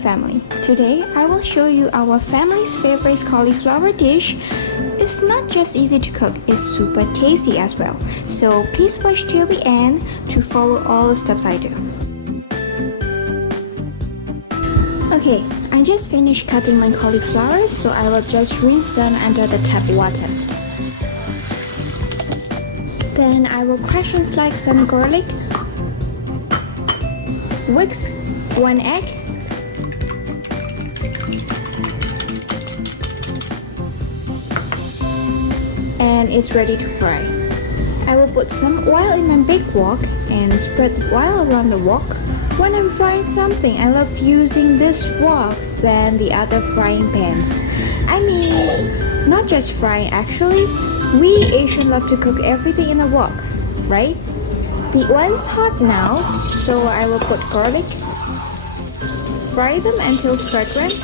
family. Today, I will show you our family's favorite cauliflower dish. It's not just easy to cook, it's super tasty as well. So please watch till the end to follow all the steps I do. Okay, I just finished cutting my cauliflower, so I will just rinse them under the tap water. Then I will crush and slice some garlic, whisk 1 egg, and it's ready to fry. I will put some oil in my big wok and spread the oil around the wok. When I'm frying something, I love using this wok than the other frying pans. I mean, not just frying actually. We Asians love to cook everything in a wok, right? The oil is hot now, so I will put garlic. Fry them until fragrant.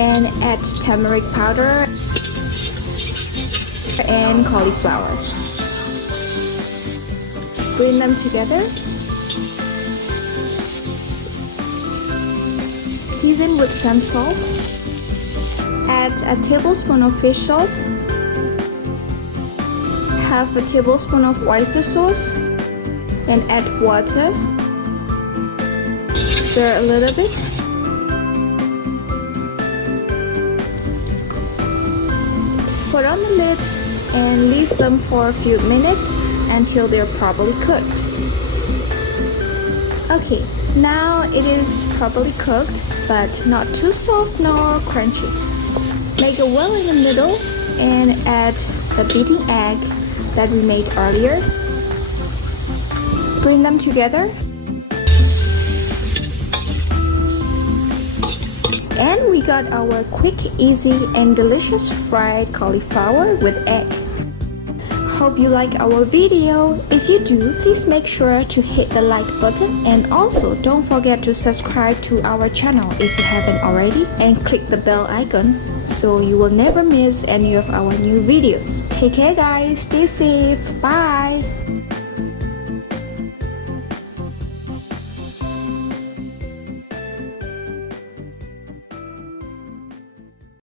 And add turmeric powder and cauliflower. Bring them together. Season with some salt. Add a tablespoon of fish sauce, half a tablespoon of oyster sauce, and add water. Stir a little bit. Put on the lid and leave them for a few minutes until they're properly cooked. Okay, now it is properly cooked, but not too soft nor crunchy. Make a well in the middle and add the beaten egg that we made earlier. Bring them together. And we got our quick, easy, and delicious fried cauliflower with egg. Hope you like our video. If you do, please make sure to hit the like button, and also don't forget to subscribe to our channel if you haven't already, and click the bell icon so you will never miss any of our new videos. Take care guys, stay safe, bye!